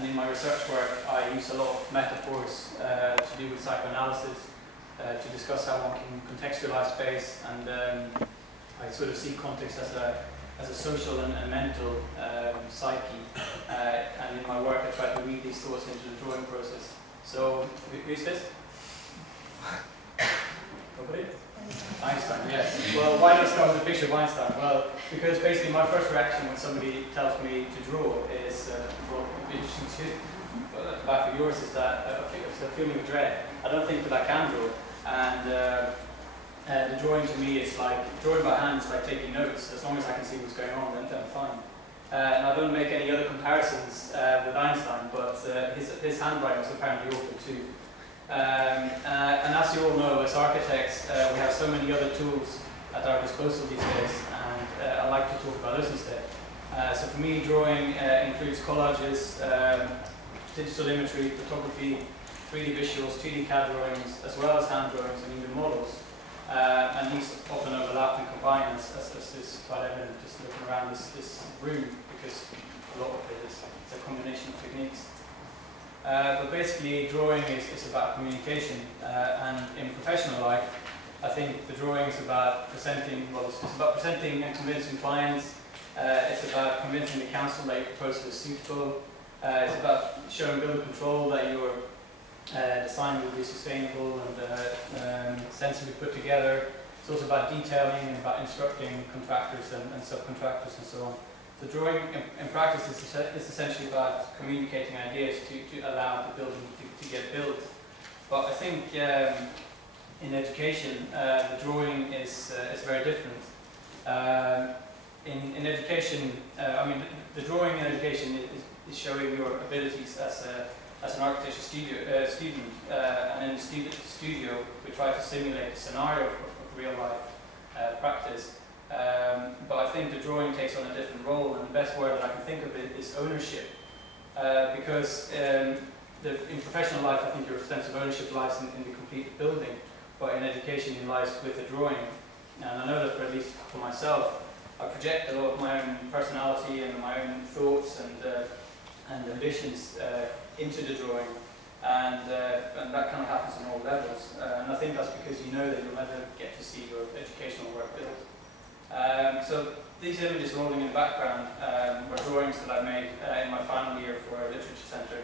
And in my research work, I use a lot of metaphors to do with psychoanalysis, to discuss how one can contextualize space, and I sort of see context as a social and mental psyche. And in my work, I try to read these thoughts into the drawing process. So, who's this? Nobody? Einstein, yes. Well, why not start with a picture of Einstein? Well, because basically my first reaction when somebody tells me to draw is, well, interesting too. But at the back of yours is that it's a feeling of dread. I don't think that I can draw, and the drawing to me is like, drawing by hand is like taking notes. As long as I can see what's going on, then I'm fine. And I don't make any other comparisons with Einstein, but his handwriting was apparently awful too. And as you all know, as architects, we have so many other tools at our disposal these days, and I like to talk about those instead. So for me, drawing includes collages, digital imagery, photography, 3D visuals, 2D CAD drawings, as well as hand drawings and even models. And these often overlap and combine, as is quite evident just looking around this room, because a lot of it is a combination of techniques. But basically, drawing is about communication, and in professional life, I think the drawing is about presenting, well, it's about presenting and convincing clients. It's about convincing the council that your proposal is suitable. It's about showing builder control that your design will be sustainable and sensibly put together. It's also about detailing and about instructing contractors and subcontractors and so on. The drawing in practice is essentially about communicating ideas to allow the building to get built. But I think in education, the drawing is very different. In education, I mean, the drawing in education is showing your abilities as an architecture student, and in the studio we try to simulate a scenario of real life practice. But I think the drawing takes on a different role, and the best word that I can think of is ownership. Because in professional life, I think your sense of ownership lies in the completed building, but in education it lies with the drawing. And I know that, for at least for myself, I project a lot of my own personality and my own thoughts and ambitions into the drawing, and that kind of happens on all levels. And I think that's because you know that you'll never get to see your educational work built. So these images rolling in the background were drawings that I made in my final year for a literature centre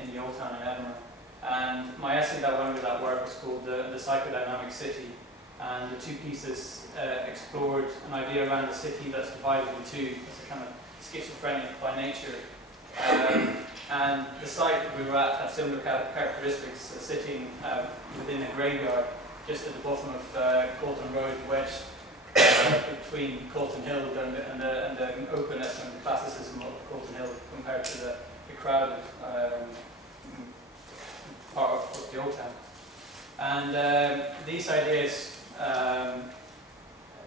in the Old Town in Edinburgh. And my essay that went with that work was called The Psychodynamic City. And the two pieces explored an idea around the city that's divided in two. It's a kind of schizophrenic by nature. And the site we were at had similar characteristics, sitting within a graveyard just at the bottom of Colton Road, wedged between Colton Hill and the openness and the classicism of Colton Hill compared to the crowded part of the Old Town. And these ideas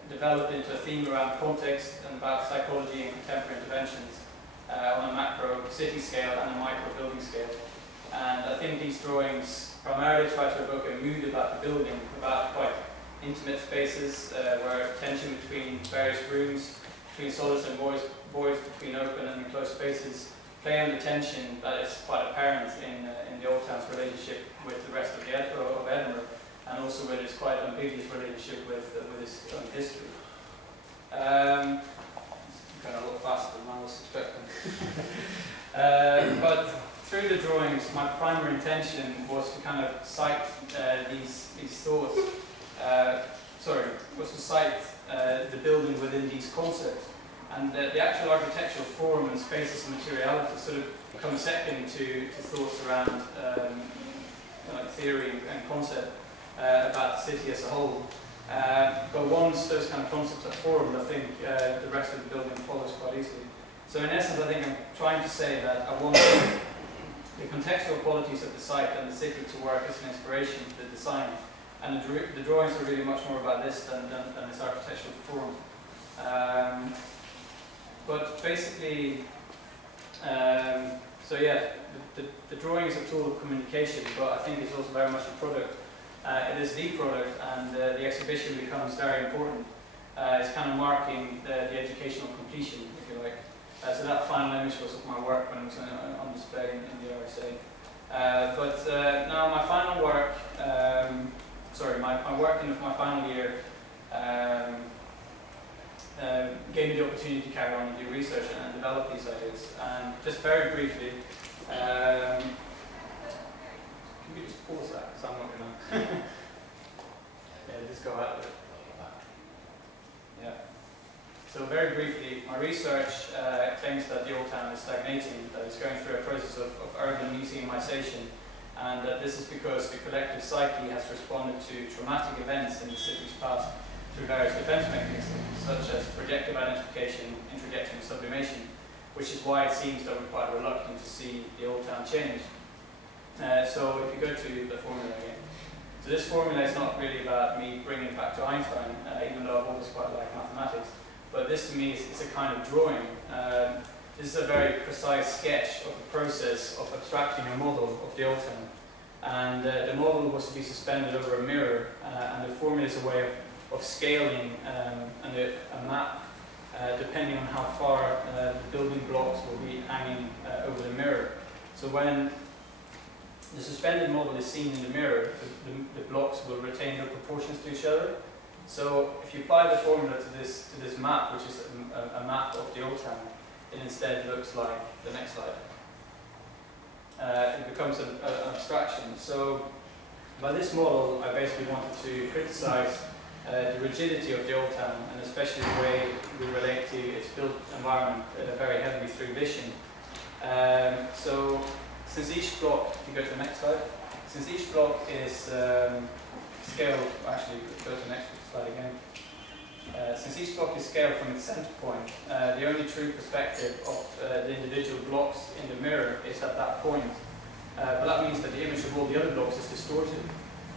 developed into a theme around context and about psychology and contemporary interventions on a macro city scale and a micro building scale. And I think these drawings primarily try to evoke a mood about the building, about quite intimate spaces where tension between various rooms, between solids and voids, between open and enclosed spaces, play on the tension that is quite apparent in the Old Town's relationship with the rest of Edinburgh, and also with its quite ambiguous relationship with its own history. Kind of a little faster than I was expecting. But through the drawings, my primary intention was to kind of cite these thoughts. Was to cite the building within these concepts, and the actual architectural form and spaces and materiality sort of come second to thoughts around like theory and concept about the city as a whole. But once those kind of concepts are formed, I think the rest of the building follows quite easily. So in essence, I think I'm trying to say that I want the contextual qualities of the site and the city to work as an inspiration to the design. And the drawings are really much more about this than this architectural form. But basically, so yeah, the drawing is a tool of communication, but I think it's also very much a product. It is the product, and the exhibition becomes very important. It's kind of marking the educational completion, if you like. So that final image was of my work when it was on display in the RSA. Now my final work, my work in my final year gave me the opportunity to carry on and do research and develop these ideas. And just very briefly, can we just pause that? Because I'm not going to. Yeah, just go out of it. Yeah. So very briefly, my research claims that the old town is stagnating, that it's going through a process of urban museumization, and that this is because the collective psyche has responded to traumatic events in the city's past through various defense mechanisms, such as projective identification, introjecting sublimation, which is why it seems that we're quite reluctant to see the old town change. So if you go to the formula again. So this formula is not really about me bringing it back to Einstein, even though I've always quite liked mathematics. But this to me is a kind of drawing. This is a very precise sketch of the process of abstracting a model of the old town. And the model was to be suspended over a mirror, and the formula is a way of scaling a map depending on how far the building blocks will be hanging over the mirror. So when the suspended model is seen in the mirror, the blocks will retain their proportions to each other. So if you apply the formula to this map, which is a map of the old town, it instead looks like the next slide. It becomes an abstraction. So by this model, I basically wanted to criticize the rigidity of the old town, and especially the way we relate to its built environment very heavily through vision. So since each block, if you go to the next slide, since each block is scaled, actually go to the next slide again. Since each block is scaled from its center point, the only true perspective of the individual blocks in the mirror is at that point. But that means that the image of all the other blocks is distorted.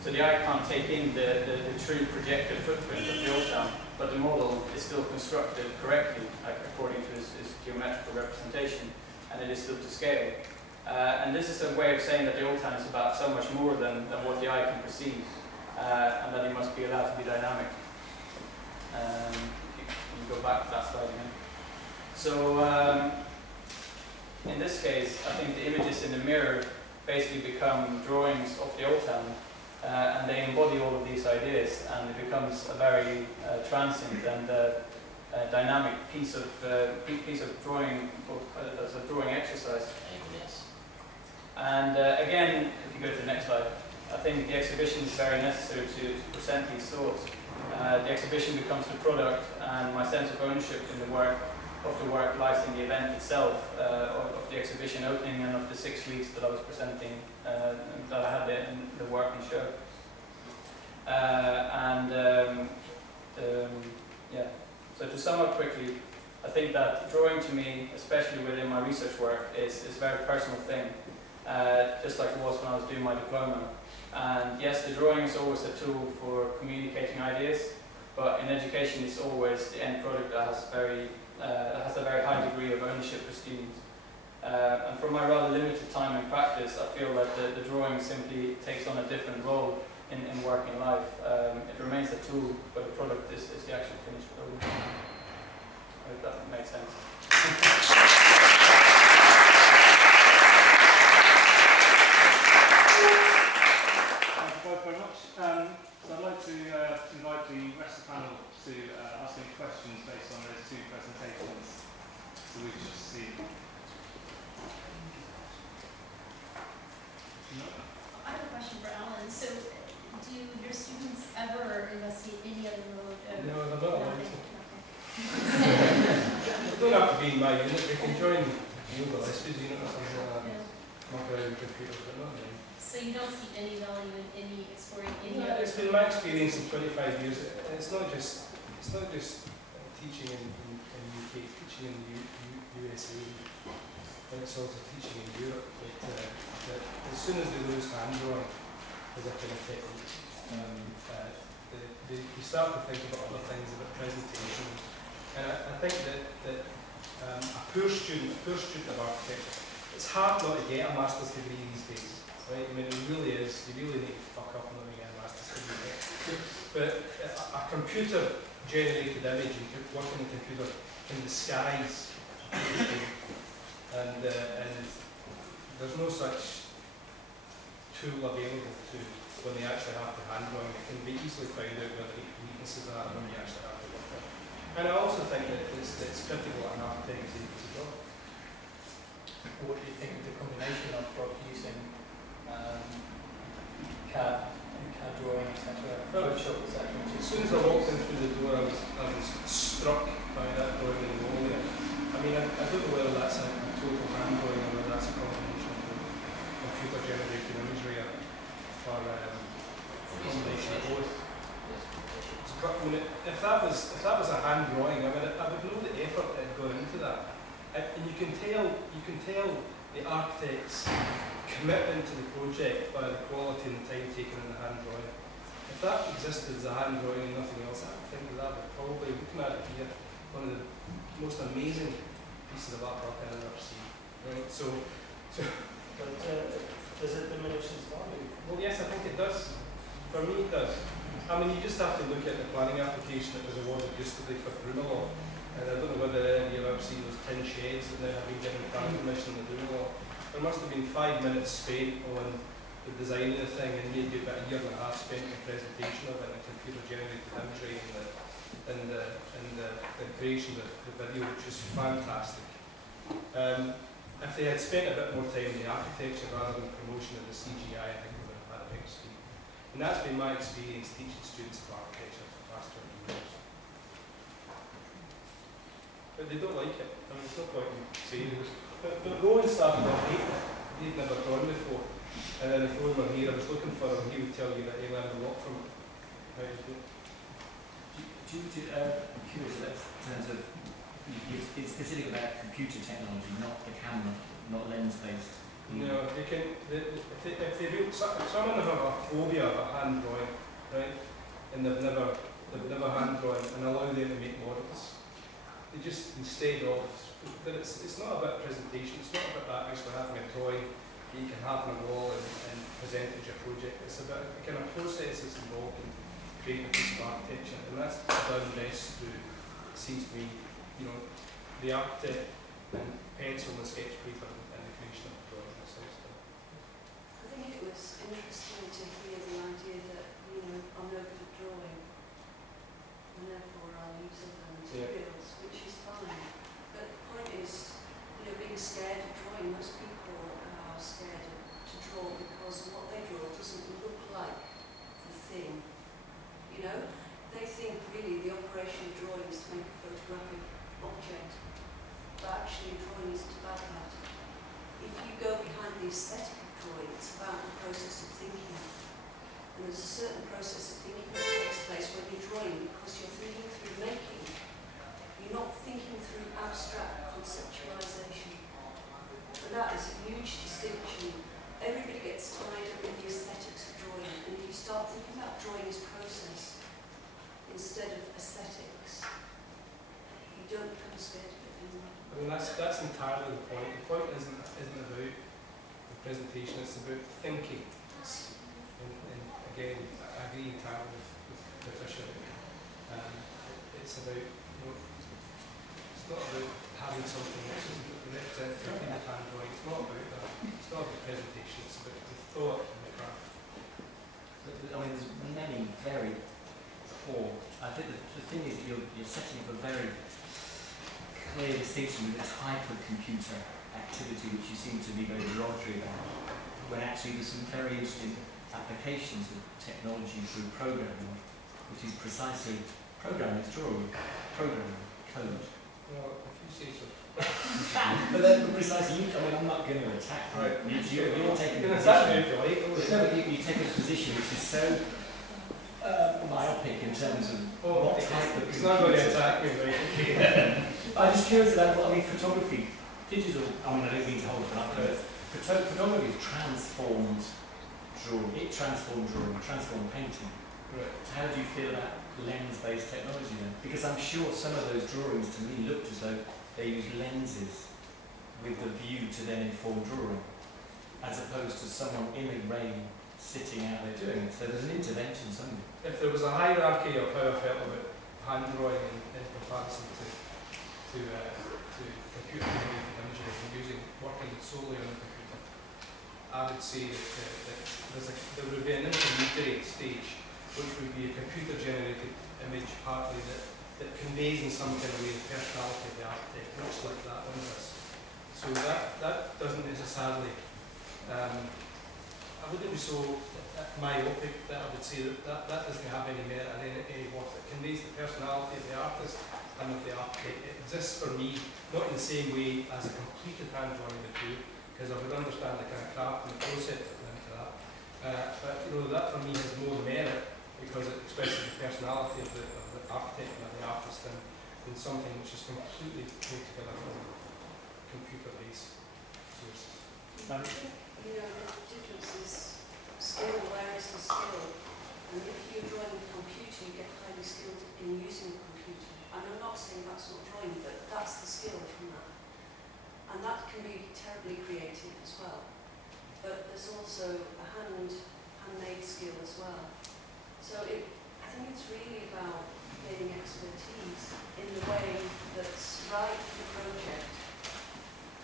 So the eye can't take in the true projected footprint of the old town, but the model is still constructed correctly, according to its geometrical representation, and it is still to scale. And this is a way of saying that the old town is about so much more than what the eye can perceive, and that it must be allowed to be dynamic. Can you go back to that slide again? So in this case, I think the images in the mirror basically become drawings of the old town, and they embody all of these ideas, and it becomes a very transient and dynamic piece of drawing, as a drawing exercise. And again, if you go to the next slide, I think the exhibition is very necessary to present these thoughts. The exhibition becomes the product, and my sense of ownership in the work lies in the event itself, of the exhibition opening and of the 6 weeks that I was presenting, that I had the work and show. Yeah. So to sum up quickly, I think that drawing to me, especially within my research work, is a very personal thing, just like it was when I was doing my diploma. And yes, the drawing is always a tool for communicating ideas, but in education it's always the end product that has a very high degree of ownership for students. And from my rather limited time in practice, I feel that the drawing simply takes on a different role in working life. It remains a tool, but the product is the actual finished product. I hope that makes sense. Thank you both very much. So I'd like to invite the rest of the panel to ask any questions based on those two presentations that we've just seen. No? I have a question for Alan. So, do your students ever investigate any other mode of No, they're not allowed to. Okay. They don't have to be in my unit, they can join yoga lessons, you know, or something like that. Muck around with computers, but not me. So you don't see any value in any exploring any Yeah, other? it's been my experience in 25 years. It's not just teaching in UK, it's teaching in the USA. It's also teaching in Europe. But as soon as they lose hand drawing as a kind of technique, you start to think about other things, about presentation. And I think that a poor student of architecture, it's hard not to get a master's degree these days. Right? I mean, it really is. You really need to fuck up and not get a master's degree. But a computer-generated image, and working on a computer, can disguise and there's no such tool available to when they actually have to hand drawing. It can be easily found out where the weaknesses are when you actually have to work it. And I also think that it's critical an architect to draw. What do you think of the combination of using CAD and CAD drawing, etc., Photoshop, etc.? As soon as I walked in through the door, I was struck by that drawing in the wall there. I mean, I don't know whether that's a total hand drawing or whether that's a combination of computer generated imagery or a combination of both. But if that was a hand drawing, I would know the effort that had gone into that. And you can tell the architect's commitment to the project by the quality and the time taken in the hand drawing. If that existed as a hand drawing and nothing else, I think that would probably, looking at it here, one of the most amazing pieces of artwork I've ever seen. Right? But does it diminish its value? Well, yes, I think it does. For me, it does. I mean, you just have to look at the planning application that was awarded yesterday for Brunello. And I don't know whether any of you have ever seen those tin sheds that now have been given planning permission in the Brunello. There must have been 5 minutes spent on the design of the thing, and maybe about a year and a half spent in the presentation of it, and computer generated imagery and the creation of the video, which is fantastic. If they had spent a bit more time in the architecture rather than promotion of the CGI, I think they would have had a bigger scheme. And that's been my experience teaching students of architecture for the past 20 years. But they don't like it. I mean, it's no point in saying it. But Rowan started off hating it. He'd never drawn before. And then if Rowan were here, I was looking for him, he would tell you that he learned a lot from it. How to do it. I'm curious about in terms of, it's specific about computer technology, not the camera, not lens-based. No, they can. If someone have a phobia of a hand drawing, right, and they've never hand drawn, and allow them to make models, they just instead of that it's not about presentation. It's not about actually having a drawing that you can have on a wall and present as your project. It's about the kind of processes involved in creating a piece of architecture, and that's done best through, it seems to me, the architect and pencil and sketch paper and the creation of the drawing. I think it was interesting to hear the idea that, I'm no good at drawing, and therefore I'll use other materials, which is fine. But the point is, being scared of drawing, most people are scared to draw because what they draw doesn't look like the thing. They think really the operation of drawing is to make a photographic object, but actually drawing isn't about that. If you go behind the aesthetic of drawing, it's about the process of thinking. And there's a certain process of thinking that takes place when you're drawing because you're thinking through making. You're not thinking through abstract conceptualization. And that is a huge distinction. Everybody gets tied up in the aesthetics of drawing, and if you start thinking about drawing as process instead of aesthetics, you don't become scared of it anymore. I mean, that's entirely the point. The point isn't about the presentation, it's about thinking. And again, I agree entirely with Patricia. It's about, it's not about having something which isn't representative in the hand drawing. It's not about that. It's not about the presentation, it's about the thought and the craft. I mean, there's many very poor. I think the thing is that you're setting up a very clear distinction with the type of computer activity which you seem to be very derogatory about, when actually there's some very interesting applications of technology through programming, which is precisely programming, it's drawing, programming, code. Well, if you say so. But then precisely, I'm not going to attack you. Right. You're taking a position. You take a position which is so myopic in terms of what type of It's not going to attack me, right? I'm just curious about, photography, digital, I don't mean to hold it up, but photography transformed drawing, transformed painting. Right. How do you feel about lens-based technology then? Because I'm sure some of those drawings to me looked as though they used lenses with the view to then inform drawing, as opposed to someone in the rain sitting out there doing it. So there's an intervention somewhere. If there was a hierarchy of how I felt about hand drawing in comparison to computer-generated imagery and working solely on the computer. I would say that there would be an intermediate stage, which would be a computer-generated image partly that conveys in some kind of way the personality of the architect, much like that one does. So that doesn't necessarily, I wouldn't be so myopic that I would say that doesn't have any merit in any work. It conveys the personality of the artist and of the architect. It exists for me, not in the same way as a completed hand drawing would do, because I would understand the kind of craft and the process that went into that. But that for me has more merit because it expresses the personality of the architect and of the artist than something which is completely put together from computer-based sources. The difference is skill. Where is the skill? And if you're drawing with a computer, you get highly skilled in using the computer. And I'm not saying that's not drawing, but that's the skill from that. And that can be terribly creative as well. But there's also a handmade skill as well. So I think it's really about gaining expertise in the way that's right for the project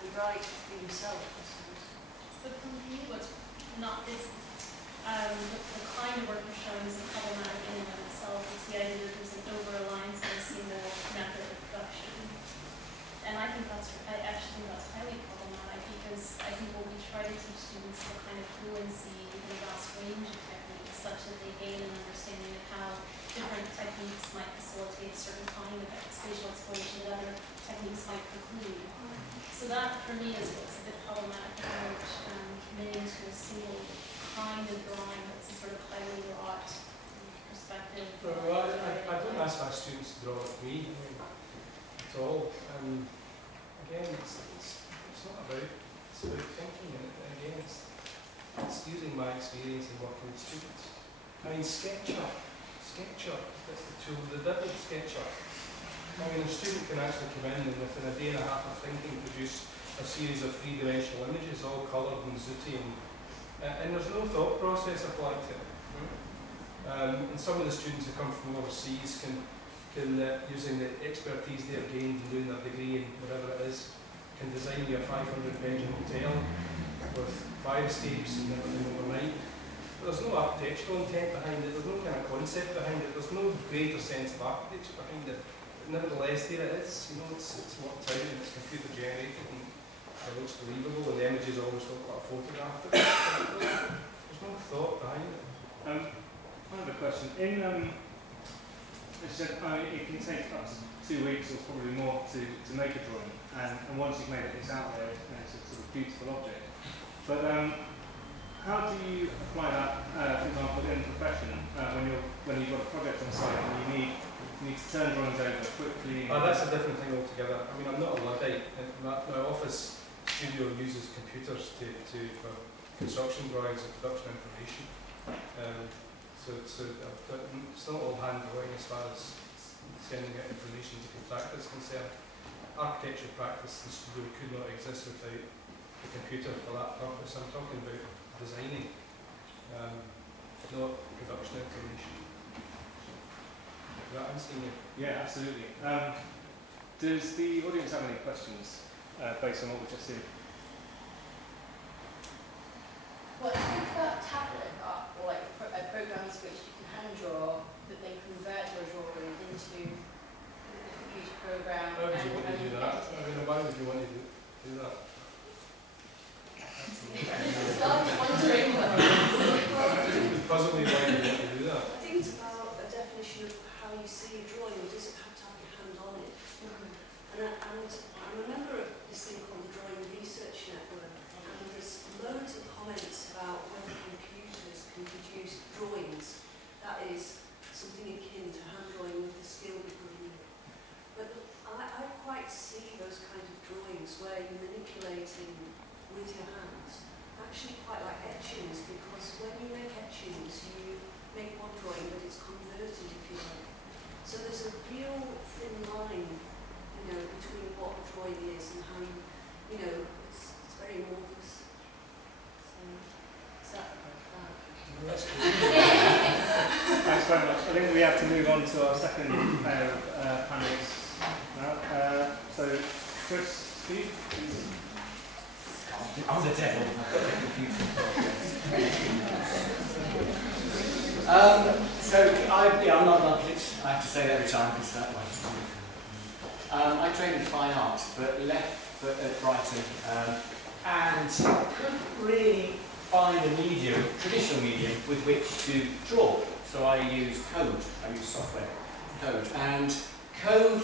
and right for yourself, I suppose. But for me, what's not is the kind of work you're showing is problematic in and of itself. It's the idea that there's an over-reliance on a single method of production. And I actually think that's highly problematic because I think what we try to teach students is a kind of fluency in a vast range of techniques such that they gain an understanding of how different techniques might facilitate a certain kind of spatial exploration that other techniques might preclude. So that, for me, is what's a bit problematic about committing to a single kind of drawing that's a sort of highly wrought perspective. Well, I don't ask my students to draw like me at all. Again, it's not about, it's about thinking, and again, it's using my experience in working with students. I mean, SketchUp, that's the tool, the vivid SketchUp. I mean, a student can actually come in and within a day and a half of thinking produce a series of three-dimensional images, all coloured and zooty, and there's no thought process applied to it. And some of the students who come from overseas can using the expertise they've gained in doing their degree in whatever it is, can design you a 500-bedroom hotel with 5 escapes and everything overnight. But there's no architectural intent behind it, there's no kind of concept behind it, there's no greater sense of architecture behind it. But nevertheless, there it is, it's worked out and it's computer generated and it looks believable and the images always look like a photograph. There's no thought behind it. I have a question. As you said, it can take up to 2 weeks or probably more to make a drawing, and once you've made it, it's out there and it's a sort of beautiful object. But how do you apply that, for example, in the profession when you've got a project on site and you need to turn drawings over quickly? That's a different thing altogether. I mean, I'm not a Luddite. My office studio uses computers for construction drawings and production information. So it's not all hand drawing as far as sending out information to contractors is concerned. Architectural practice in the studio could not exist without the computer for that purpose. I'm talking about designing, not production information. Is that answering you? Yeah, absolutely. Does the audience have any questions based on what we just seen? Well, I think about tablet art, or like programs which you can hand draw, that they convert your drawing into a computer program. Why would you want to do that? I mean, why would you want to do that? Puzzle me why you want to do that. I think it's about a definition of how you see a drawing. Does it have to have your hand on it? And I'm a member of this thing called the Drawing Research Network, and there's loads of comments about whether computers can produce drawings that is something akin to hand drawing with the skill people need. But I quite see those kind of drawings where you're manipulating with your hands. Actually quite like etchings, because when you make etchings you make one drawing but it's converted, if you like. So there's a real thin line, between what a drawing is and how it's very amorphous. So is that Thanks very much. I think we have to move on to our second pair of panelists now. So Chris Steve? I'm the devil. I've got the computer. I'm not Lutwich. I have to say that every time because that way. I trained in fine art, but left at Brighton, and couldn't really find a medium, traditional medium, with which to draw. So I used code. I used software code, and code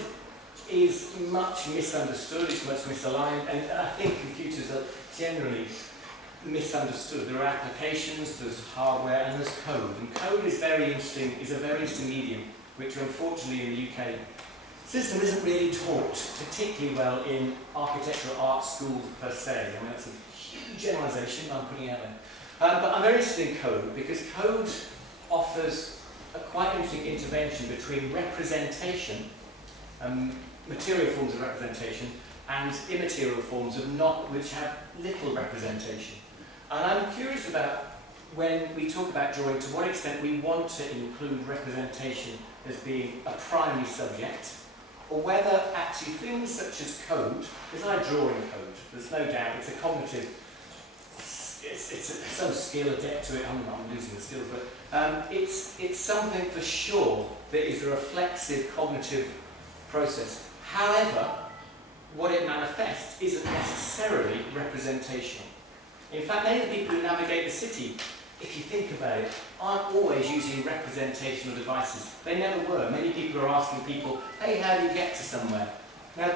is much misunderstood. It's much misaligned, and I think computers are generally misunderstood. There are applications, there's hardware, and there's code. And code is very interesting. Is a very interesting medium, which unfortunately in the UK system isn't really taught particularly well in architectural art schools per se. I mean, that's a huge generalisation I'm putting out there. But I'm very interested in code because code offers a quite interesting intervention between representation, material forms of representation, and immaterial forms of which have little representation. And I'm curious about when we talk about drawing, to what extent we want to include representation as being a primary subject, or whether actually things such as code, because I draw in code, there's no doubt it's a cognitive, it's some skill, a depth to it, I'm losing the skills, but it's something for sure that is a reflexive cognitive process. However, what it manifests isn't necessarily representational. In fact, many of the people who navigate the city, if you think about it, aren't always using representational devices. They never were. Many people are asking people, hey, how do you get to somewhere? Now,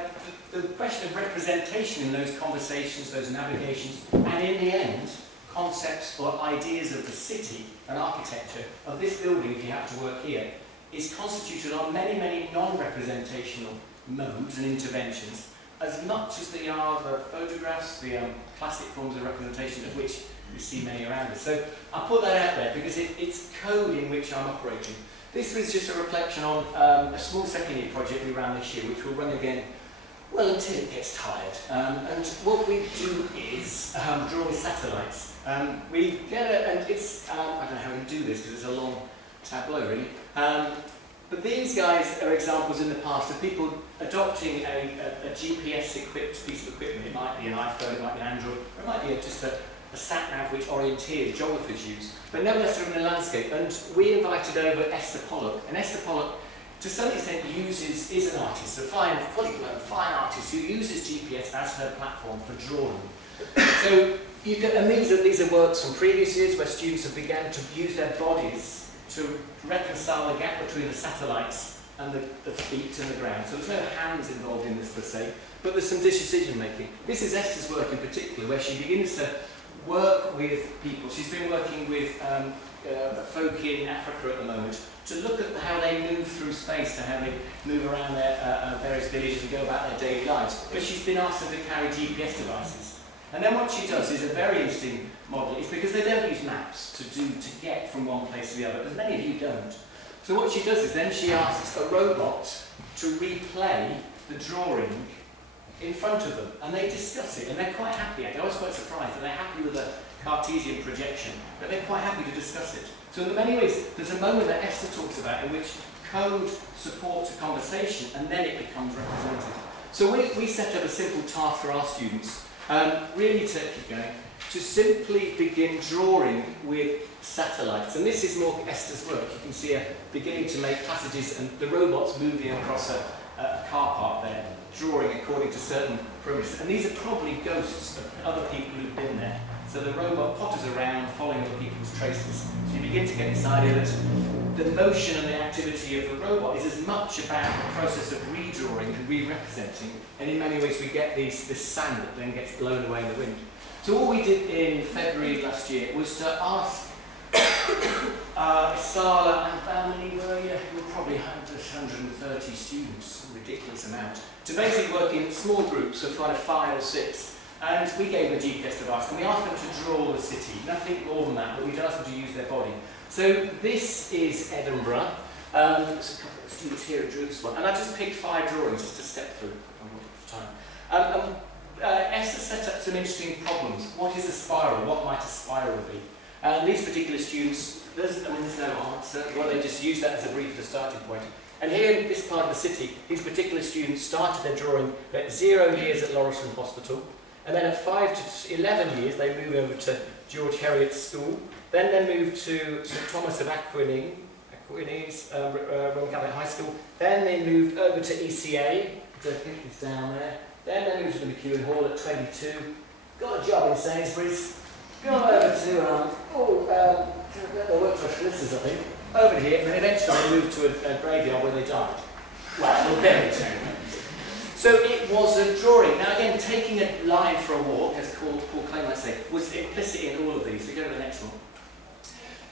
the question of representation in those conversations, those navigations, and in the end, concepts or ideas of the city and architecture of this building, if you have to work here, is constituted on many, many non-representational modes and interventions, as much as they are the photographs, the classic forms of representation of which we see many around us. So I'll put that out there because it's code in which I'm operating. This was just a reflection on a small second year project we ran this year, which will run again, well, until it gets tired. And what we do is draw with satellites. We get and it's, I don't know how we do this because it's a long tableau really. But these guys are examples in the past of people adopting a GPS-equipped piece of equipment. It might be an iPhone, it might be an Android, or it might be just a sat-nav which orienteers, geographers use. But nevertheless, they're in a landscape. And we invited over Esther Pollock. And Esther Pollock, to some extent, is an artist, a fine artist who uses GPS as her platform for drawing. So you can, and these are works from previous years where students have begun to use their bodies to reconcile the gap between the satellites and the feet and the ground. So there's no hands involved in this per se, but there's some decision making. This is Esther's work in particular, where she begins to work with people. She's been working with folk in Africa at the moment to look at how they move through space, to how they move around their various villages and go about their daily lives. But she's been asked them to carry GPS devices. And then what she does is a very interesting model. It's because they don't use maps to get from one place to the other, as many of you don't. So what she does is then she asks a robot to replay the drawing in front of them, and they discuss it, and they're quite happy. They're always quite surprised that they're happy with a Cartesian projection, but they're quite happy to discuss it. So in many ways, there's a moment that Esther talks about in which code supports a conversation, and then it becomes represented. So we set up a simple task for our students, really to keep going, to simply begin drawing with satellites. And this is more Esther's work. You can see her beginning to make passages, and the robot's moving across a car park there, drawing according to certain perimeters. And these are probably ghosts of other people who've been there. So the robot potters around, following other people's traces. So you begin to get this idea that the motion and the activity of the robot is as much about the process of redrawing and re-representing, and in many ways we get this sand that then gets blown away in the wind. So what we did in February last year was to ask Sala, and how many were you? We were probably 130 students, a ridiculous amount, to basically work in small groups of kind of 5 or 6. And we gave them a GPS device, and we asked them to draw the city, nothing more than that, but we'd asked them to use their body. So this is Edinburgh. There's a couple of students here who drew this one, and I just picked 5 drawings just to step through time. Esther set up some interesting problems. What is a spiral? What might a spiral be? And these particular students, there's no answer. Well, they just use that as a brief starting point. And here in this part of the city, these particular students started their drawing at 0 years at Lauriston Hospital, and then at 5 to 11 years they moved over to George Heriot's school. Then they moved to St Thomas of Aquinas Roman Catholic High School. Then they moved over to ECA, which I think is down there. Then they moved to the McEwen Hall at 22. Got a job in Sainsbury's. Got over to they worked for solicitors, I think. Over here, and then eventually they moved to a graveyard where they died. Well, buried. So it was a drawing. Now again, taking a line for a walk, as Paul Clay might say, was implicit in all of these. We go to the next one.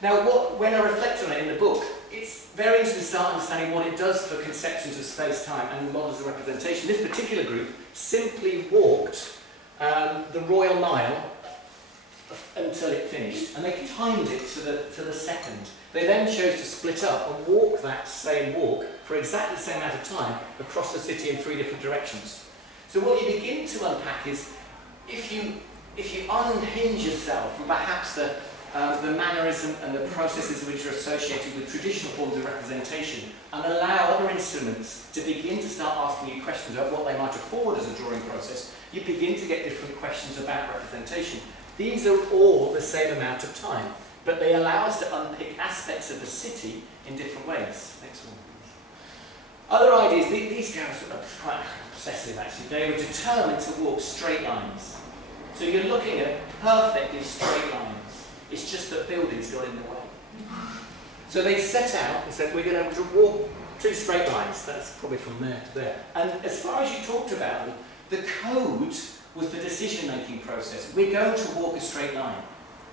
Now, when I reflect on it in the book, it's very interesting to start understanding what it does for conceptions of space-time and models of representation. This particular group simply walked the Royal Mile until it finished, and they timed it to the second. They then chose to split up and walk that same walk for exactly the same amount of time across the city in 3 different directions. So what you begin to unpack is, if you unhinge yourself from perhaps the mannerism and the processes which are associated with traditional forms of representation, and allow other instruments to begin to start asking you questions about what they might afford as a drawing process, you begin to get different questions about representation. These are all the same amount of time, but they allow us to unpick aspects of the city in different ways. Next one, please. Other ideas, these guys are quite obsessive actually. They were determined to walk straight lines. So you're looking at perfectly straight lines. It's just that buildings got in the way. So they set out and said, we're going to walk 2 straight lines. That's probably from there to there. And as far as you talked about them, the code was the decision-making process. We're going to walk a straight line.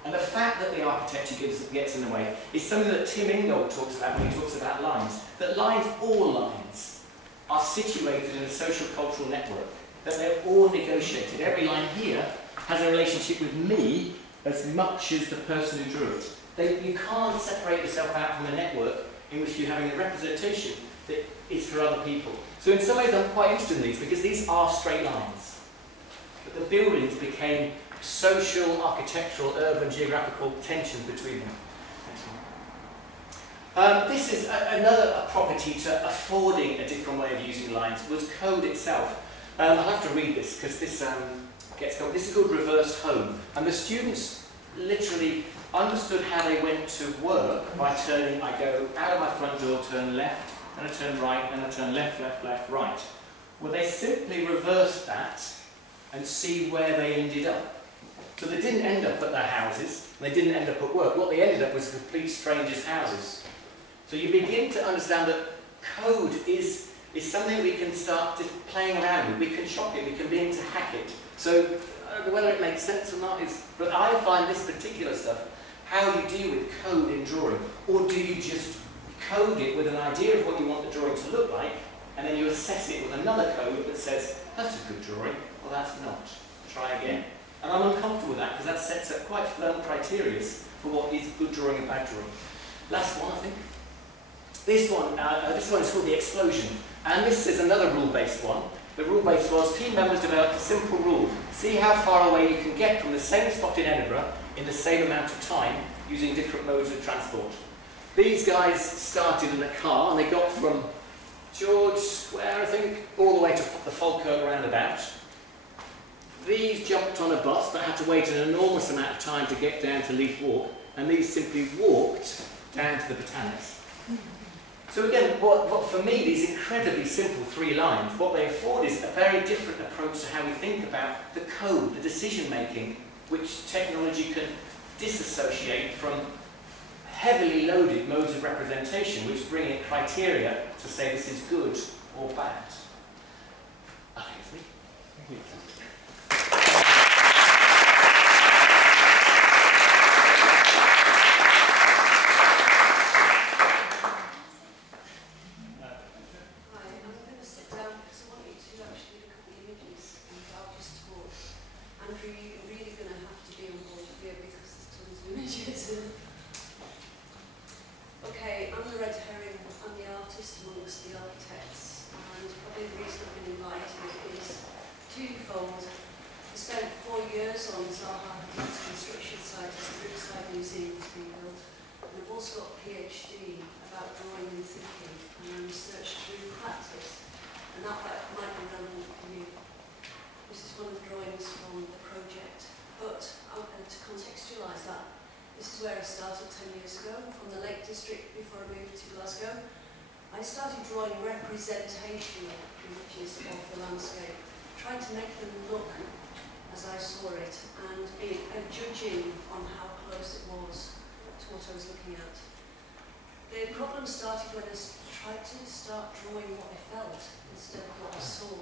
And the fact that the architecture gets in the way is something that Tim Ingold talks about when he talks about lines. That lines, all lines, are situated in a social cultural network. That they're all negotiated. Every line here has a relationship with me as much as the person who drew it. You can't separate yourself out from a network in which you're having a representation that is for other people. So in some ways I'm quite interested in these because these are straight lines. But the buildings became social, architectural, urban, geographical tensions between them. This is another property to affording a different way of using lines, was code itself. I'll have to read this because this gets called. This is called reversed home, and the students literally understood how they went to work by turning. I go out of my front door, turn left, and I turn right, and I turn left, left, left, right. Well, they simply reversed that and see where they ended up. So they didn't end up at their houses, and they didn't end up at work. What they ended up was complete strangers' houses. So you begin to understand that code is something we can start just playing around with. We can chop it, we can begin to hack it. So whether it makes sense or not is, but I find this particular stuff, how you deal with code in drawing, or do you just code it with an idea of what you want the drawing to look like, and then you assess it with another code that says, that's a good drawing, or that's not. Try again. And I'm uncomfortable with that because that sets up quite firm criteria for what is good drawing and bad drawing. Last one, I think. This one is called the explosion. And this is another rule-based one. The rule-based was team members developed a simple rule. See how far away you can get from the same spot in Edinburgh in the same amount of time using different modes of transport. These guys started in a car and they got from George Square, I think, all the way to the Falkirk roundabout. These jumped on a bus but had to wait an enormous amount of time to get down to Leith Walk, and these simply walked down to the Botanics. So again, what for me, these incredibly simple 3 lines, what they afford is a very different approach to how we think about the code, the decision-making, which technology can disassociate from heavily loaded modes of representation, which bring in criteria to say this is good or bad. Okay, it's me. Thank you. Okay, I'm the red herring. I'm the artist amongst the architects, and probably the reason I've been invited is twofold. thinking, and then research through practice. And that might be relevant for you. This is one of the drawings from the project. But to contextualise that, this is where I started 10 years ago, from the Lake District before I moved to Glasgow. I started drawing representational images of the landscape, trying to make them look as I saw it, and judging on how close it was to what I was looking at. The problem started when I tried to start drawing what I felt instead of what I saw.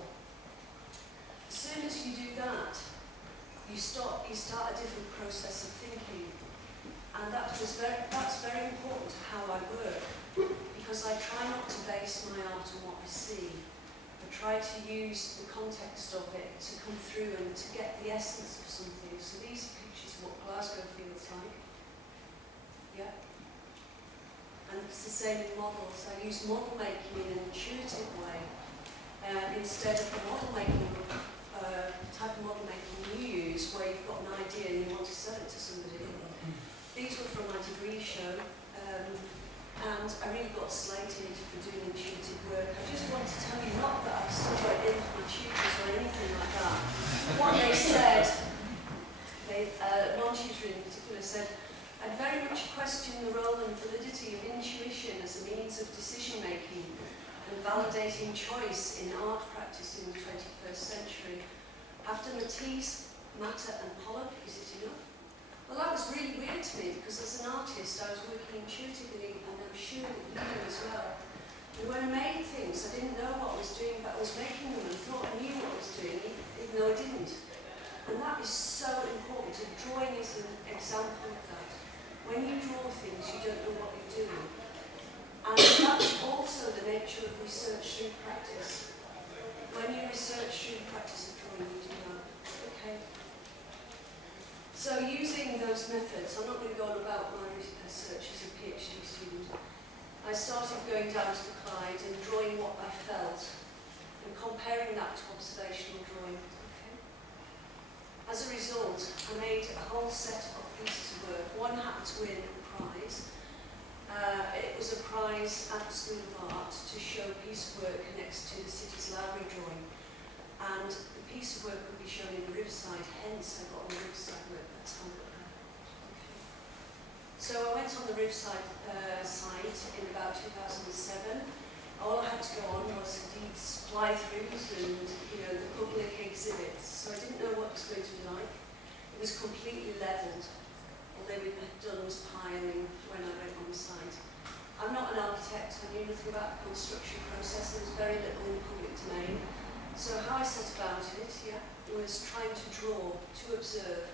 As soon as you do that, you start a different process of thinking, and that's very important to how I work, because I try not to base my art on what I see. I try to use the context of it to come through and to get the essence of something. So these are pictures of what Glasgow feels like. Yeah. And it's the same in models. I use model making in an intuitive way instead of the model making type of model making you use, where you've got an idea and you want to sell it to somebody. These were from my degree show, and I really got slated for doing intuitive work. I just want to tell you, not that I've still got it in for my tutors or anything like that. What they said, one tutor in particular said, I'd very much question the role and validity of intuition as a means of decision making and validating choice in art practice in the 21st century. After Matisse, Matter and Pollock, is it enough? Well, that was really weird to me, because as an artist I was working intuitively, and I'm sure that you do as well. And when I made things, I didn't know what I was doing, but I was making them and thought I knew what I was doing, even though I didn't. And that is so important, and drawing is an example of that. When you draw things, you don't know what you're doing. And that's also the nature of research through practice. When you research through practice of drawing, you do that. Okay. So using those methods, I'm not going to go on about my research as a PhD student. I started going down to the Clyde and drawing what I felt and comparing that to observational drawing. Okay. As a result, I made a whole set of pieces of work. One happened to win a prize. It was a prize at the School of Art to show a piece of work next to the city's library drawing. And the piece of work would be shown in the Riverside, hence I got on the Riverside work, that's how I got there. Okay. So I went on the Riverside site in about 2007. All I had to go on was indeed fly-throughs and the public exhibits. So I didn't know what it was going to be like. It was completely levelled. All they had done was piling when I went on the site. I'm not an architect, I knew nothing about the construction process, there was very little in the public domain. So how I set about it, was trying to draw, to observe.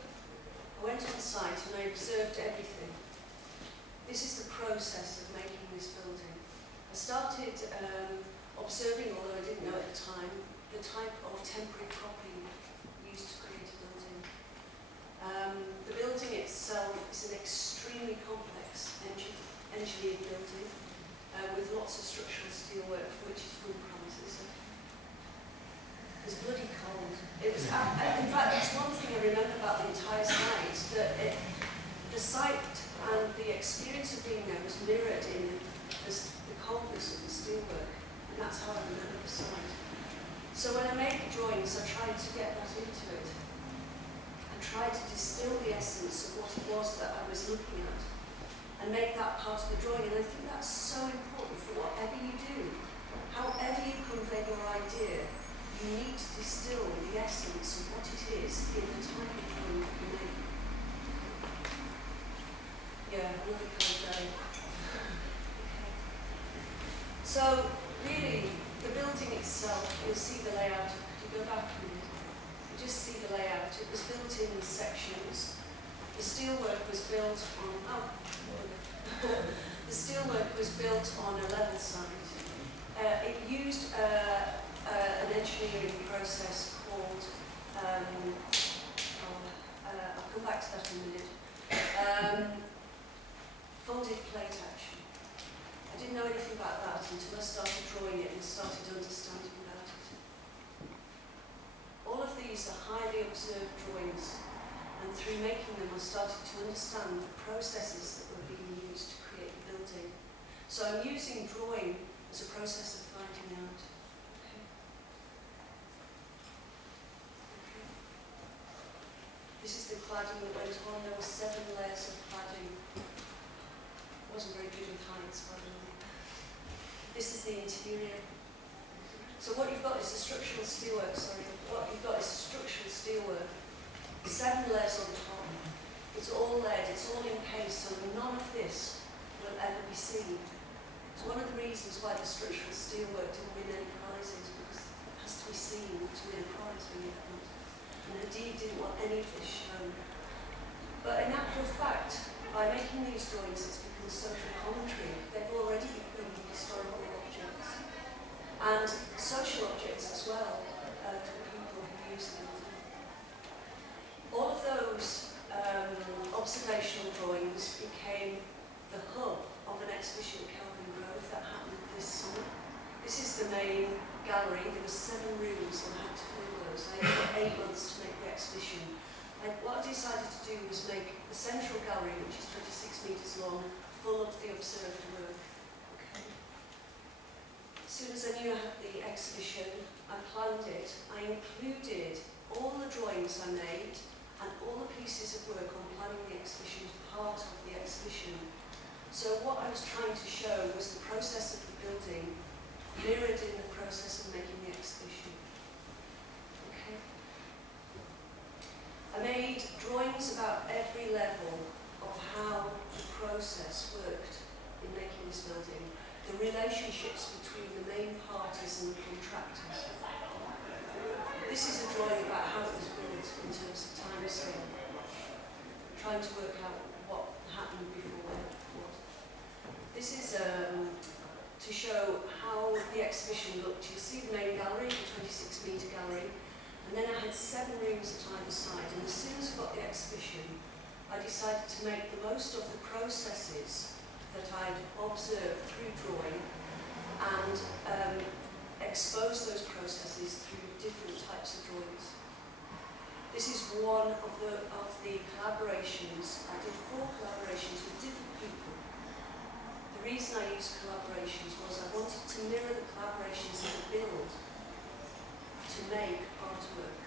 I went on site and I observed everything. This is the process of making this building. I started observing, although I didn't know at the time, the type of temporary cropping used to create a building. The building itself is an extremely complex engineered building with lots of structural steelwork, for which it's won prizes. It was bloody cold. It was, in fact, that's one thing I remember about the entire site, that the site and the experience of being there was mirrored in the coldness of the steelwork, and that's how I remember the site. So when I made the drawings, I tried to get that into it. I tried to distill the essence of what it was that I was looking at, and make that part of the drawing, and I think that's so important for whatever you do. However you convey your idea, you need to distill the essence of what it is in the type of drawing that you make. Yeah, another cold day. Okay. So, really, the building itself, you'll see the layout. Could you go back a minute? You just see the layout. It was built in sections. The steelwork was built on, the steelwork was built on a level site. It used an engineering process called, I'll come back to that in a minute, folded plate action. I didn't know anything about that until I started drawing it and started understanding about it. All of these are highly observed drawings, and through making them I started to understand the processes that were being used to create the building. So I'm using drawing as a process of finding out. Okay. Okay. This is the cladding that went on. There were 7 layers of cladding. Wasn't very good with heights, by the way. This is the interior. So what you've got is the structural steelwork, what you've got is structural steelwork. 7 layers on top. It's all lead, it's all encased, so none of this will ever be seen. It's one of the reasons why the structural steelwork didn't win any prizes, because it has to be seen to win a prize when you haven't. And the deed didn't want any of this shown. But in actual fact, by making these drawings, it's become social commentary. They've already become historical objects. And social objects as well, for the people who use them. All of those observational drawings became the hub of an exhibition at Kelvin Grove that happened this summer. This is the main gallery. There were 7 rooms and I had to fill those. I had 8 months to make the exhibition. What I decided to do was make the central gallery, which is 26 metres long, full of the observed work. Okay. As soon as I knew I had the exhibition, I planned it. I included all the drawings I made and all the pieces of work on planning the exhibition as part of the exhibition. So what I was trying to show was the process of the building mirrored in the process of making the exhibition. Okay. I made drawings about every level of how the process worked in making this building, the relationships between the main parties and the contractors. This is a drawing about how it was built in terms of time scale, trying to work out what happened before what. This is to show how the exhibition looked. You see the main gallery, the 26-metre gallery, and then I had 7 rooms at either side. And as soon as I got the exhibition, I decided to make the most of the processes that I'd observed through drawing and expose those processes through different types of drawings. This is one of the collaborations. I did 4 collaborations with different people. The reason I used collaborations was I wanted to mirror the collaborations in the build to make artwork.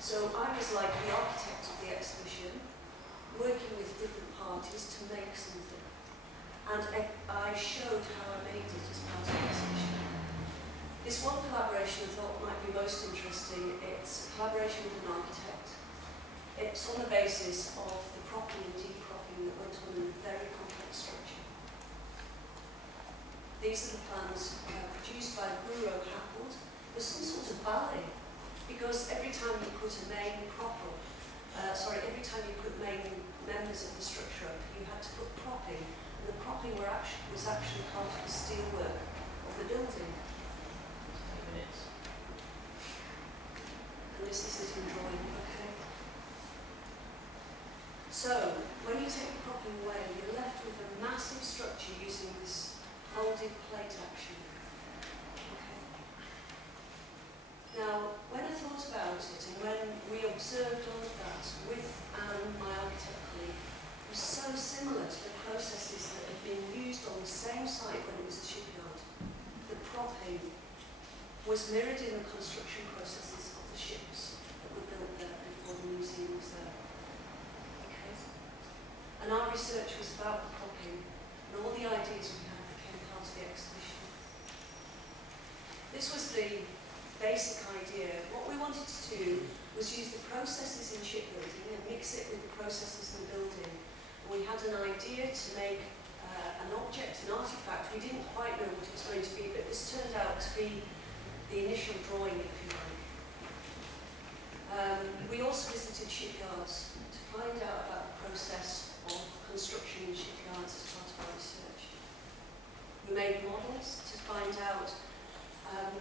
So I was like the architect of the exhibition, working with different parties to make something. And I showed how I made it as part of the exhibition. This one collaboration I thought might be most interesting. It's a collaboration with an architect. It's on the basis of the propping and decropping that went on in a very complex structure. These are the plans produced by Guru Happold. There's some sort of ballet, because every time you put a main every time you put main members of the structure up, you had to put propping, and the propping was actually part of the steelwork of the building. And this is it in drawing, okay? So, when you take the propping away, you're left with a massive structure using this folded plate action. Okay. Now, when I thought about it, and when we observed all of that with Anne, my architect colleague, it was so similar to the processes that had been used on the same site when it was a shipyard. The propping was mirrored in the construction processes of the ships that were built there before the museum was there. Okay. And our research was about the propping and all the ideas we had became part of the exhibition. This was the basic idea. What we wanted to do was use the processes in shipbuilding and mix it with the processes in the building. And we had an idea to make an object, an artifact. We didn't quite know what it was going to be, but this turned out to be the initial drawing, if you like. We also visited shipyards to find out about the process of construction in shipyards as part of our research. We made models to find out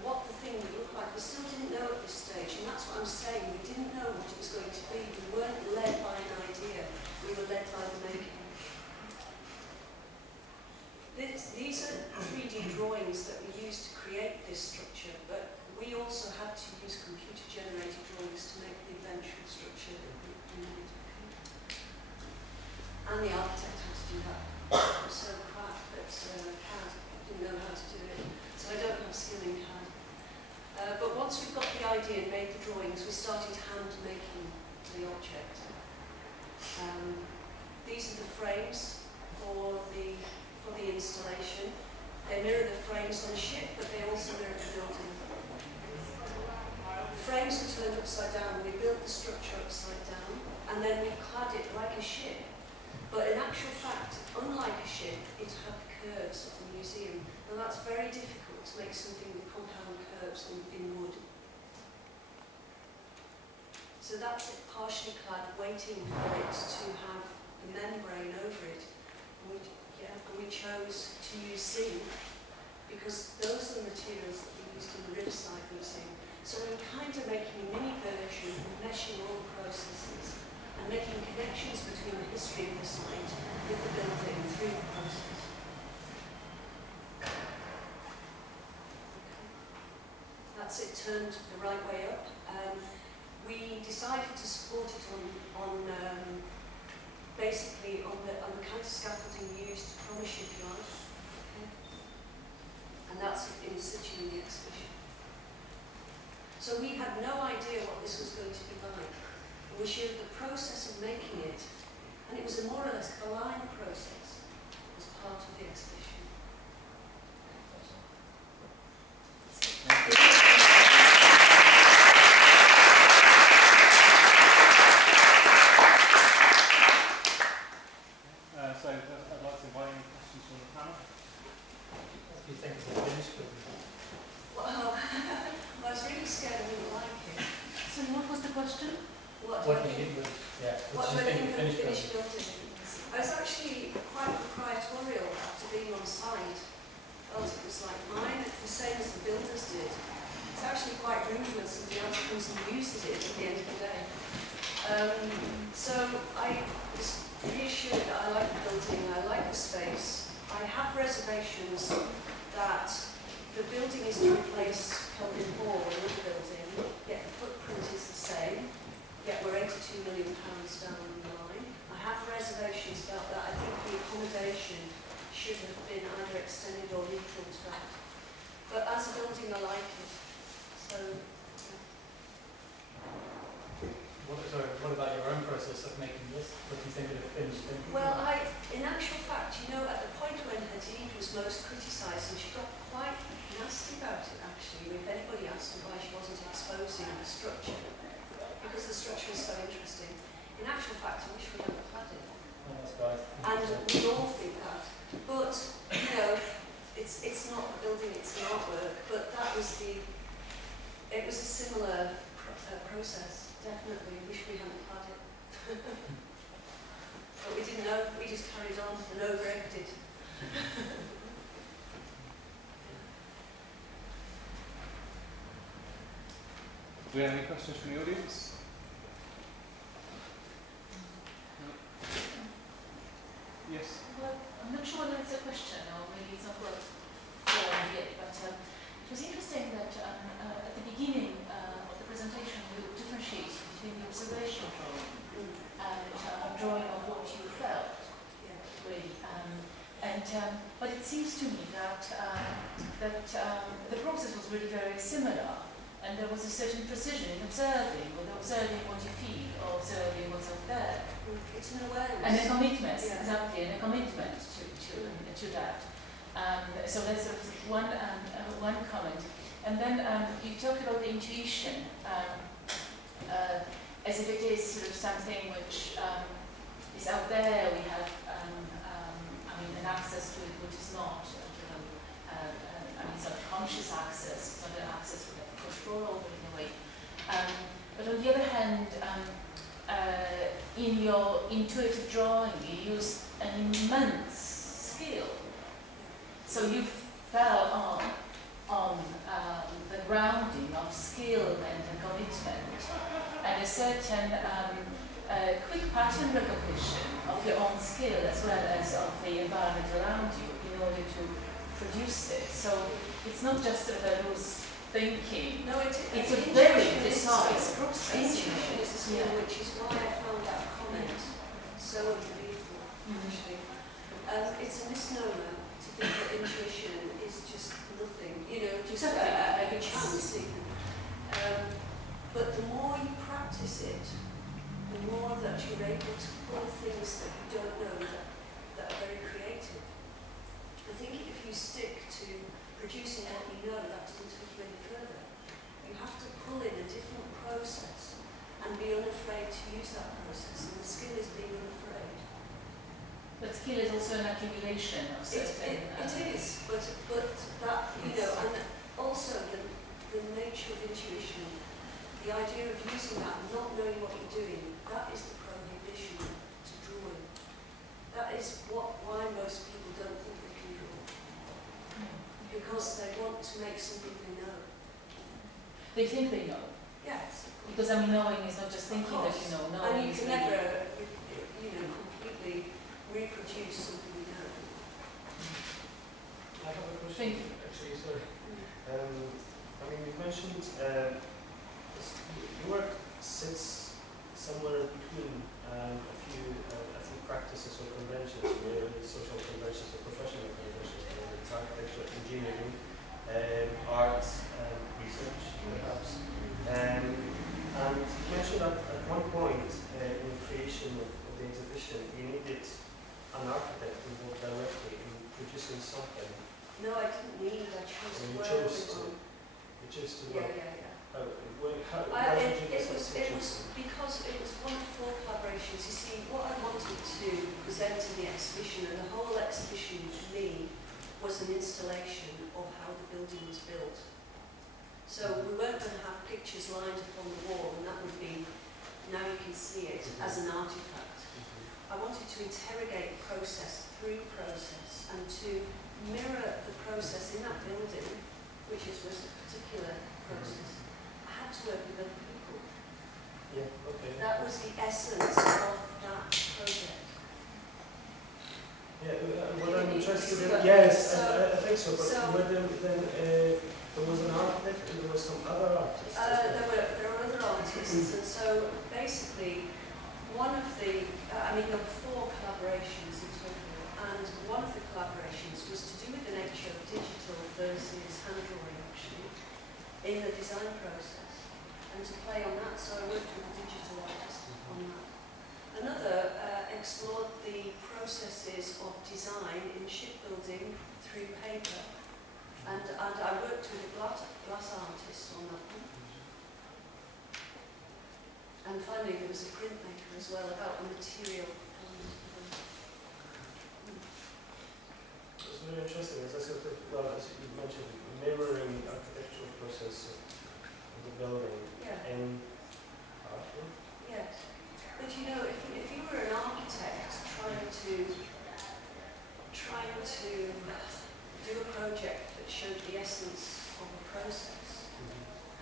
what the thing would look like. We still didn't know at this stage, and that's what I'm saying. We didn't know what it was going to be. We weren't led by an idea. We were led by the making. These are 3D drawings that we used to create this structure, but we also had to use computer-generated drawings to make the eventual structure that we made. And the architect had to do that. It was so crap that CAD. once we've got the idea and made the drawings, we started hand making the object. These are the frames for the installation. They mirror the frames on a ship, but they also mirror the building. The frames are turned upside down. We built the structure upside down, and then we clad it like a ship. But in actual fact, unlike a ship, it had the curves of the museum. And that's very difficult to make something with compound curves in wood. So that's it partially clad, waiting for it to have the membrane over it. And we chose to use zinc because those are the materials that we used in the Riverside Museum. So we're kind of making a mini version of meshing all the processes and making connections between the history of the site with the building through the process. That's it turned the right way up. We decided to support it on basically on the kind of scaffolding used from a shipyard. Okay. And that's in situ in the exhibition. So we had no idea what this was going to be like. We showed the process of making it, and it was a more or less a line process as part of the exhibition. So I'd like to invite any questions from the panel. What do you think of the finished building? Well, I was really scared I didn't like it. So what was the question? What What do you think of What do I think of the finished finished building? I was actually quite proprietorial after being on site. I felt it was like mine, the same as the builders did. It's actually quite rude when somebody else comes and uses it at the end of the day. So I was reassured that I like the building, I like the space. I have reservations that the building is to replace Kelvin Hall, another building, yet the footprint is the same, yet we're £82 million down the line. I have reservations about that. I think the accommodation should have been either extended or refilled out. But as a building, I like it. So, What about your own process of making this? What do you think of the finished thing? well, in actual fact, you know, at the point when Hadid was most criticised, and she got quite nasty about it actually, if anybody asked her why she wasn't exposing the structure, because the structure was so interesting. In actual fact, I wish we hadn't had it. Oh, that's right. And we all think that. But, you know, it's not a building, it's an artwork, but that was it was a similar process, definitely. Wish we hadn't had it. But we didn't know, we just carried on and over-egged it. Do we have any questions from the audience? No? Yes? Well, I'm not sure whether it's a question or maybe it's not well formed yet, but it was interesting that at the beginning of the presentation you differentiate between the observation drawing and drawing of what you felt, really. But it seems to me that the process was really very similar, and there was a certain precision in observing, whether observing what you feel or observing what's out there. It's an awareness. And a commitment, Yeah. exactly, and a commitment to that. So that's sort of one comment. And then you talked about the intuition as if it is sort of something which is out there. We have, an access to it which is not, it's not conscious access. It's not an access we have control over in a way. But on the other hand, in your intuitive drawing, you use an immense skill. So you fell on the grounding of skill and commitment, and a certain quick pattern recognition of your own skill as well as of the environment around you in order to produce it. So it's not just sort of a loose thinking. No, it's a very precise process. Intuition is a skill, which is why I found that comment so unbelievable, actually. It's a misnomer to think that intuition is just nothing, just a chance. But the more you practice it, the more that you're able to pull things that you don't know that are very creative. I think if you stick to producing what you know, that doesn't take you any further. You have to pull in a different process and be unafraid to use that process. And the skill is being unafraid. But skill is also an accumulation of certain... It is, but that, you know, and also the nature of intuition, the idea of using that and not knowing what you're doing, that is the prohibition to drawing. That is why most people don't think they can draw. Because they want to make something they know. They think they know. Yes. Because I mean, knowing is not just thinking that you know. Knowing and you is can really... never, you know, completely reproduce something you know. I have a question. Thank you. Actually, sorry. I mean, you mentioned your work sits somewhere between a few, I think, practices or conventions, whether it's social conventions or professional conventions, whether it's architecture, engineering, arts, research, perhaps. And you mentioned that at one point in the creation of the exhibition, you needed an architect involved directly in producing something. No, I didn't need. I chose to work with one. You chose to work. Yeah. It was because it was one of 4 collaborations. You see, what I wanted to present in the exhibition, and the whole exhibition for me was an installation of how the building was built. So we weren't going to have pictures lined up on the wall, and that would be, now you can see it as an artifact. I wanted to interrogate process through process and to mirror the process in that building, which was a particular process. I had to work with other people. Yeah, okay. That was the essence of that project. Yeah, what I'm interested in, So- yes, so- I think so, but then there was an architect and there was some other artists. There were other artists, and so basically, one of the, there were 4 collaborations in total, and one of the collaborations was to do with the nature of digital versus hand drawing, actually, in the design process, and to play on that. So I worked with a digital artist on that. Another explored the processes of design in shipbuilding through paper, and I worked with a glass artist on that one. And finally there was a printmaker as well, about the material. It's very interesting, as I said, as you mentioned, mirroring the architectural process of the building in artwork. Yes. But you know, if you were an architect trying to do a project that showed the essence of a process,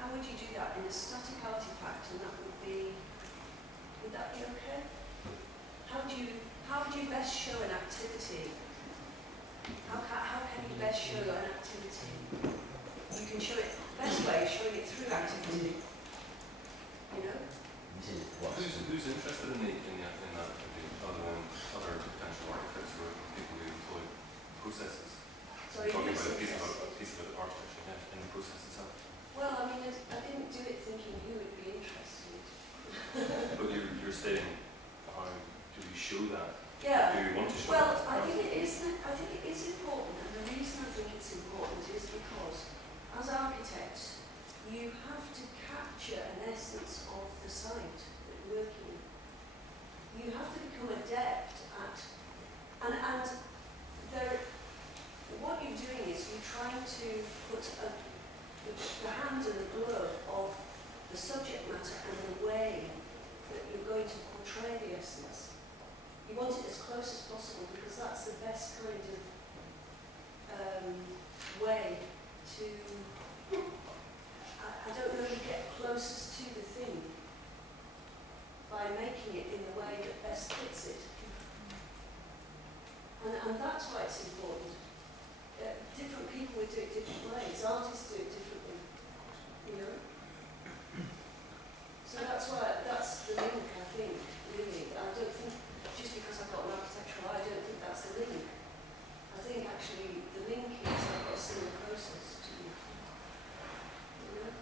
how would you do that in a static artifact? And would that be okay? How would you best show an activity? How can you best show an activity? You can show it, best way is showing it through activity. You know? Who's interested in that other potential architects or people who employ processes? So Talking about a piece of architecture in the process itself. Well, I mean, I didn't do it thinking who would be interested. But you're stating, how do we show that? Yeah. Do you want to show Well, that? I think it is important, and the reason I think it's important is because as architects, you have to capture an essence of the site that you're working in. You have to become adept at, what you're doing is you're trying to put the hand and the glove of the subject matter and the way that you're going to portray the essence. You want it as close as possible because that's the best kind of way to, I don't know, you get closest to the thing by making it in the way that best fits it. And that's why it's important. Different people would do it different ways. Artists do it differently, you know. So that's the link, I think, really. I don't think, just because I've got an architectural eye, I don't think that's the link. I think actually the link is I've got a similar process to you. You know?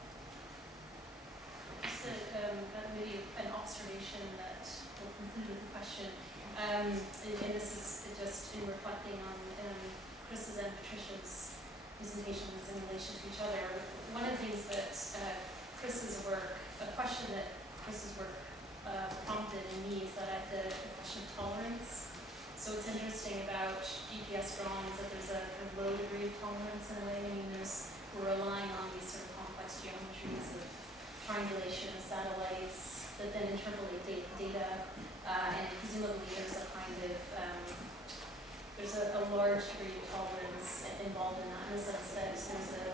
Chris's work, a question that Chris's work prompted in me is that the question of tolerance. So it's interesting about GPS drawings that there's a low degree of tolerance in a way. I mean, we're relying on these sort of complex geometries of triangulation of satellites that then interpolate data, and presumably there's a kind of there's a large degree of tolerance involved in that, in the sense that there's a